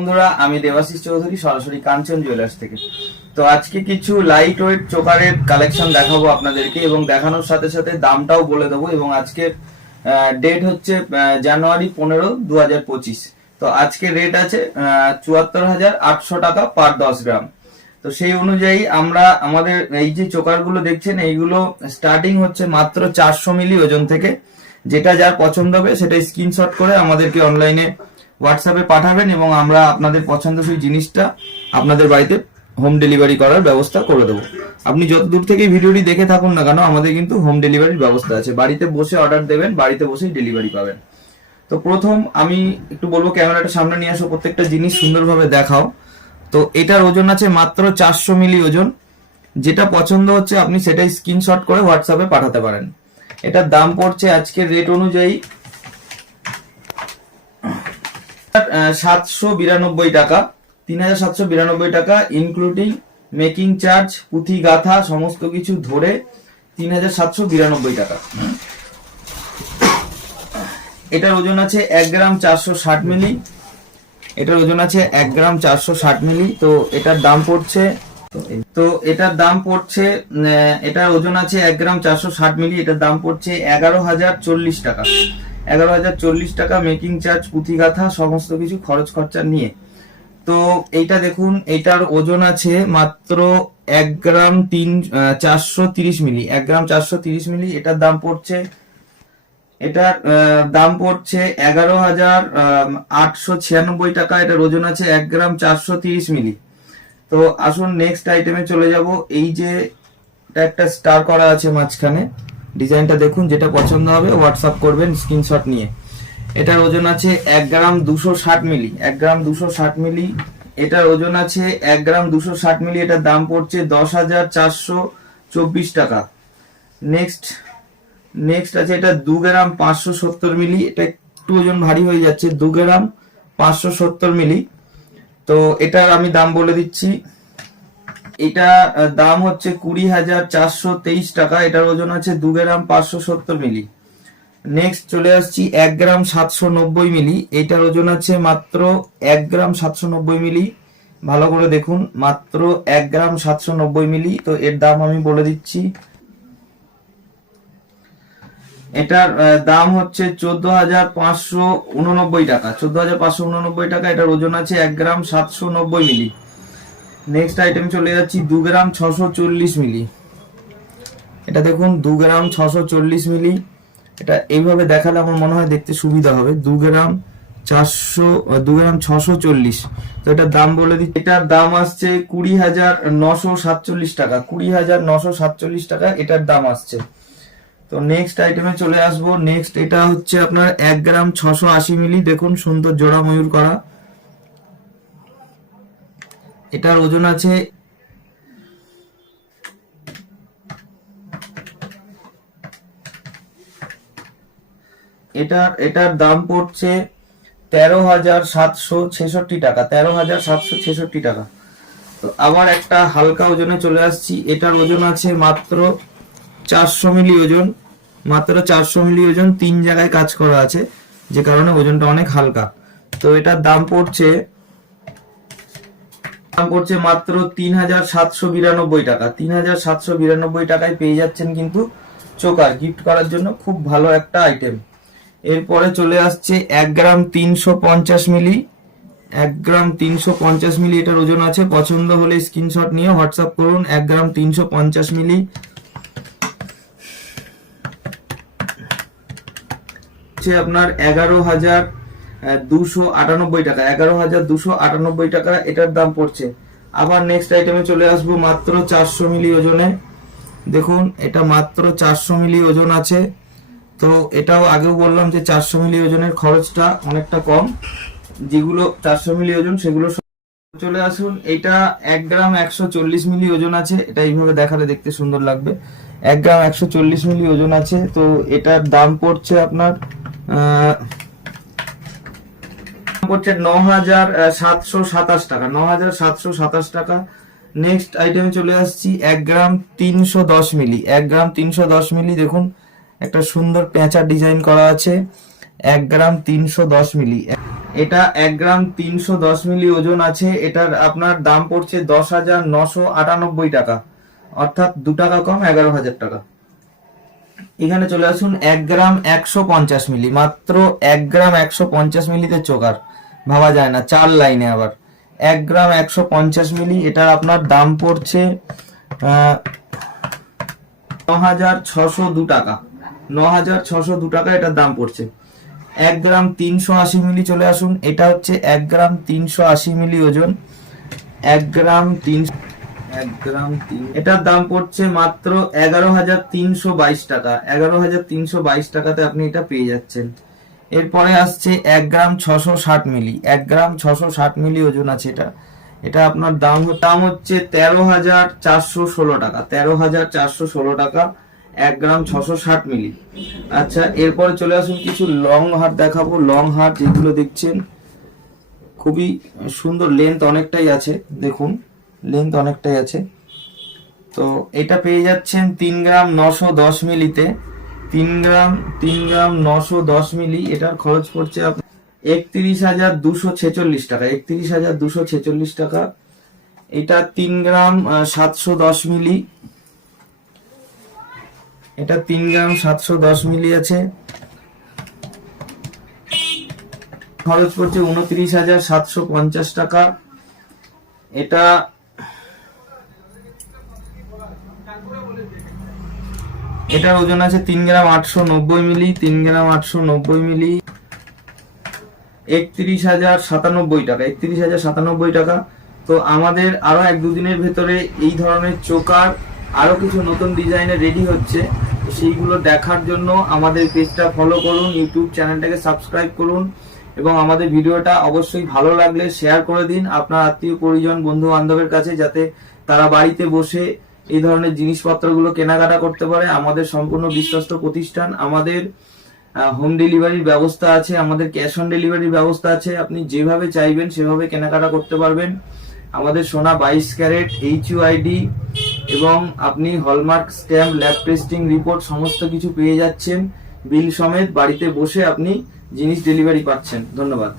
বন্ধুরা, আমি দেবাশিস চৌধুরী, সরাসরি কাঞ্চন জুয়েলার্স থেকে। তো আজকে কিছু লাইট ওয়েট চোকারের কালেকশন দেখাবো আপনাদেরকে এবং দেখানোর সাথে সাথে দামটাও বলে দেবো। এবং আজকের ডেট হচ্ছে জানুয়ারি 15, 2025। তো আজকে রেট আছে 74,800 টাকা পার 10 গ্রাম। তো সেই অনুযায়ী আমরা আমাদের এই যে চোকারগুলো দেখছেন, এইগুলো স্টার্টিং হচ্ছে মাত্র 400 মিলি ওজন থেকে। যেটা যার পছন্দ হবে সেটা স্ক্রিনশট করে আমাদেরকে অনলাইনে হোয়াটসঅ্যাপে পাঠাবেন এবং আমরা আপনাদের পছন্দসই জিনিসটা আপনাদের বাড়িতে হোম ডেলিভারি করার ব্যবস্থা করে দেবো। আপনি যত দূর থেকে ভিডিওটি দেখে থাকুন না কেন, আমাদের কিন্তু হোম ডেলিভারির ব্যবস্থা আছে। বাড়িতে বসে অর্ডার দেবেন, বাড়িতে বসেই ডেলিভারি পাবেন। তো প্রথম আমি একটু বলবো, ক্যামেরাটা সামনে নিয়ে আসো, প্রত্যেকটা জিনিস সুন্দরভাবে দেখাও। তো এটার ওজন আছে মাত্র 400 মিলি ওজন। যেটা পছন্দ হচ্ছে আপনি সেটাই স্ক্রিনশট করে হোয়াটসঅ্যাপে পাঠাতে পারেন। এটার দাম পড়ছে আজকের রেট অনুযায়ী 792 টাকা, 3792 টাকা, ইনক্লুডিং মেকিং চার্জ, পুঁথি গাথা সমস্ত কিছু ধরে 3792 টাকা। এটার ওজন আছে 1 গ্রাম 460 মিলি। এটার ওজন আছে 1 গ্রাম 460 মিলি। তো এটার দাম পড়ছে এটার ওজন আছে 1 গ্রাম 460 মিলি। এটার দাম পড়ছে 11,040 টাকা। 11,040 টাকা, মেকিং চার্জ, পুঁথি গাথা সমস্ত কিছু খরচ খরচা নিয়ে। তো এইটা দেখুন, এটার ওজন আছে মাত্র 1 গ্রাম 430 মিলি। 1 গ্রাম 430 মিলি। এটার দাম পড়ছে 11,896 টাকা। এটার ওজন আছে 1 গ্রাম 430 মিলি। তো আসুন নেক্সট আইটেমে চলে যাব। এই যে একটা স্টার করা আছে মাঝখানে, ডিজাইনটা দেখুন। যেটা পছন্দ হবে হোয়াটসঅ্যাপ করবেন স্ক্রিনশট নিয়ে। এটার ওজন আছে 1 গ্রাম 260 মিলি। 1 গ্রাম 260 মিলি। এটার ওজন আছে 1 গ্রাম 260 মিলি। এটার দাম পড়ছে 10,424 টাকা। নেক্সট আছে এটা 2 গ্রাম 570 মিলি। এটা একটু ওজন ভারী হয়ে যাচ্ছে, 2 গ্রাম 570 মিলি। তো এটার আমি দাম বলে দিচ্ছি। এটা দাম হচ্ছে 20,423 টাকা। এটার ওজন আছে 2 গ্রাম 570 মিলি। নেক্সট চলে আসছি 1 গ্রাম 790 মিলি। এটার ওজন আছে মাত্র 1 গ্রাম 790 মিলি। ভালো করে দেখুন, মাত্র 1 গ্রাম 790 মিলি। তো এর দাম আমি বলে দিচ্ছি। এটার দাম হচ্ছে 14,589 টাকা। 14,589 টাকা। এটার ওজন আছে 1 গ্রাম 790 মিলি। নেক্সট আইটেম চলে যাচ্ছি 2 গ্রাম 640 মিলি। এটা দেখুন, 2 গ্রাম 640 মিলি। এটা এইভাবে দেখালে আমার মনে হয় দেখতে সুবিধা হবে। 2 গ্রাম 640। তো এটার দাম বলে দিচ্ছি। এটার দাম আসছে 20,947 টাকা। 20,947 টাকা এটার দাম আসছে। তো নেক্সট আইটেমে চলে আসবো। নেক্সট এটা হচ্ছে আপনার 1 গ্রাম 680 মিলি। দেখুন সুন্দর জোড়া ময়ূর করা। এটার ওজন আছে এটার দাম পড়ছে 13,766 টাকা। 13,766 টাকা। তো আবার একটা হালকা ওজনে চলে আসছি। এটার ওজন আছে মাত্র 400 মিলি ওজন। মাত্র 400 মিলি ওজন, 3 জায়গায় কাজ করা আছে, যে কারণে ওজনটা অনেক হালকা। তো এটার দাম পড়ছে মাত্র 3,792 টাকা। 3,792 টাকায় পেয়ে যাচ্ছেন কিন্তু চোকার গিফট করার জন্য খুব ভালো একটা আইটেম। এরপরে চলে আসছে 1 গ্রাম 350 মিলি। 1 গ্রাম 350 মিলি এটার ওজন আছে। পছন্দ হলে স্ক্রিনশট নিয়ে হোয়াটসঅ্যাপ করুন। 1 গ্রাম 350 মিলি। হচ্ছে আপনার 11,298 টাকা। 11,298 টাকা এটার দাম পড়ছে। আবার নেক্সট আইটেমে চলে আসবো মাত্র 400 মিলি ওজনে। দেখুন, এটা মাত্র 400 মিলি ওজন আছে। তো এটাও আগেও বললাম যে 400 মিলি ওজনের খরচটা অনেকটা কম। যেগুলো 400 মিলি ওজন সেগুলো চলে আসুন। এটা 1 গ্রাম 140 মিলি ওজন আছে। এটা এইভাবে দেখালে দেখতে সুন্দর লাগবে। 1 গ্রাম 140 মিলি ওজন আছে। তো এটার দাম পড়ছে আপনার 9,727 টাকা। 9,727 টাকা। নেক্সট আইটেমে চলে আসছি 1 গ্রাম 310 মিলি। 1 গ্রাম 310 মিলি। দেখুন একটা সুন্দর পেঁচা ডিজাইন করা আছে। 1 গ্রাম 310 মিলি। এটা 1 গ্রাম 310 মিলি ওজন আছে। এটার আপনার দাম পড়ছে 10,998 টাকা, অর্থাৎ 2 টাকা কম, 11,000 টাকা। এখানে চলে আসুন 1 গ্রাম 150 মিলি, মাত্র 1 গ্রাম 150 মিলিতে চোকার, ভাবা যায় না, 4 লাইনে আবার 1 গ্রাম 150 মিলি। এটার আপনার দাম পড়ছে 9,602 টাকা, 9,602 টাকা এটার দাম পড়ছে। 1 গ্রাম 380 মিলি চলে আসুন, এটা হচ্ছে 1 গ্রাম 380 মিলি ওজন, 1 গ্রাম 3 এটার দাম পড়ছে মাত্র 11,322 টাকা, 11,322 টাকাতে আপনি এটা পেয়ে যাচ্ছেন। এরপরে আসছে 1 গ্রাম 660 মিলি, 1 গ্রাম 660 মিলি ওজন আছে এটা। এটা আপনার দাম হচ্ছে 13,416 টাকা, 13,416 টাকা 1 গ্রাম 660 মিলি। আচ্ছা, এরপরে চলে আসুন কিছু লং হার দেখাবো। লং হার যেগুলো দেখছেন খুবই সুন্দর, লেন্থ অনেকটাই আছে, দেখুন লেন্থ অনেকটাই আছে। তো এটা পেয়ে যাচ্ছেন 3 গ্রাম 910 মিলিতে, 3 গ্রাম 910 মিলি। এটার খরচ পড়ছে আপনার 31,246 টাকা, 31,246 টাকা। এটা 3 গ্রাম 710 মিলি, এটা 3 গ্রাম 710 মিলি আছে, খরচ পড়ছে 29,750 টাকা। এটার ওজন আছে 3 গ্রাম 890 মিলি, 3 গ্রাম 890 মিলি, 31,097 টাকা, 31,097 টাকা। তো আমাদের আরো 1-2 দিনের ভেতরে এই ধরনের চোকার আরো কিছু নতুন ডিজাইনে রেডি হচ্ছে। সেইগুলো দেখার জন্য আমাদের পেজটা ফলো করুন, ইউটিউব চ্যানেলটাকে সাবস্ক্রাইব করুন, এবং আমাদের ভিডিওটা অবশ্যই ভালো লাগলে শেয়ার করে দিন আপনার আত্মীয় পরিজন, বন্ধু বান্ধবের কাছে, যাতে তারা বাড়িতে বসে এই ধরনের জিনিসপত্রগুলো কেনাকাটা করতে পারে। আমাদের সম্পূর্ণ বিশ্বস্ত প্রতিষ্ঠান, আমাদের হোম ডেলিভারির ব্যবস্থা আছে, আমাদের ক্যাশ অন ডেলিভারির ব্যবস্থা আছে। আপনি যেভাবে চাইবেন সেভাবে কেনাকাটা করতে পারবেন। আমাদের সোনা 22 ক্যারেট, HUID, এবং আপনি hallmark stamp, lab testing report সমস্ত কিছু পেয়ে যাচ্ছেন। বিল সমেত বাড়িতে বসে আপনি জিনিস ডেলিভারি পাচ্ছেন। ধন্যবাদ।